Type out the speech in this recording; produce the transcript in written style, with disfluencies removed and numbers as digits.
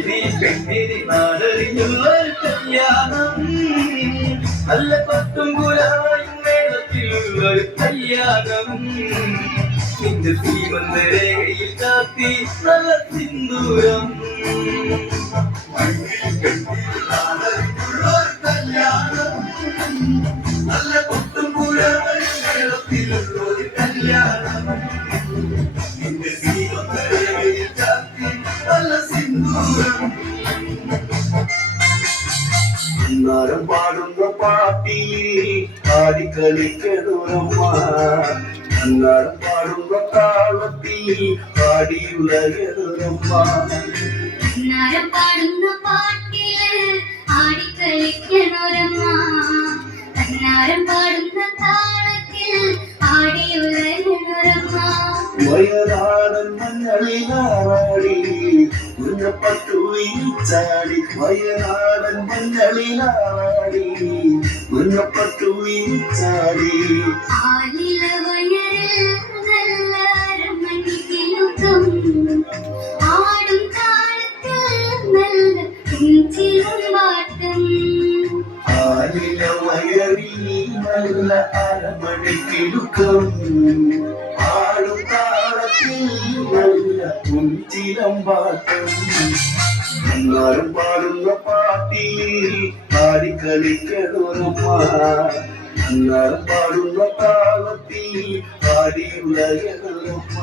പെണ്ണിന് നാടറിഞ്ഞുള്ളൊരു കല്യാണം, നല്ല പത്തും കുലായും മേളത്തിലുള്ളൊരു കല്യാണം. നിന്റെ ശ്രീമന്ത രേഖയിൽ കാത്തി നല്ല സിന്ദൂരം. കല്യാണം, നല്ല പത്തും കുലായും മേളത്തിലുള്ളൊരു കല്യാണം. നിന്റെ ശ്രീമന്ത രേഖയിൽ കാത്തി നല്ല സിന്ദൂരം. അന്നാരം പാടുന്ന പാട്ടിൽ പാടിക്കളിക്കണുരമ്മ, അന്നാരം പാടുന്ന താളത്തിൽ പാടിയുലകണുരമ്മ. അന്നാരം പാടുന്ന പാട്ടിൽ ആടിക്കളിക്കണുരമ്മ, അന്നാരം പാടുന്ന താളത്തിൽ ആടിയുലകണുരമ്മ. വയനാടൻ മഞ്ഞളിലാറാടി കുഞ്ഞപ്പട്ടു വീച്ചാടി, വയനാടൻ മഞ്ഞളിലാറാടി കുഞ്ഞപ്പട്ടു വീച്ചാടി. ആലില വയറിൽ നല്ല അരമണിക്കിലുക്കം, ആടും താളത്തിൽ നല്ല ചിലുമ്പാട്ടം. ആലില വയറിൽ നല്ല അരമണിക്കിലുക്കം, ആടും താളത്തിൽ നല്ല പുഞ്ചിലമ്പാട്ടം. അന്നാരം പാടുന്ന പാട്ടിൽ പാടിക്കളിക്കണുരമ്മ, അന്നാരം പാടുന്ന താളത്തിൽ പാടിയുലകണുരമ്മ.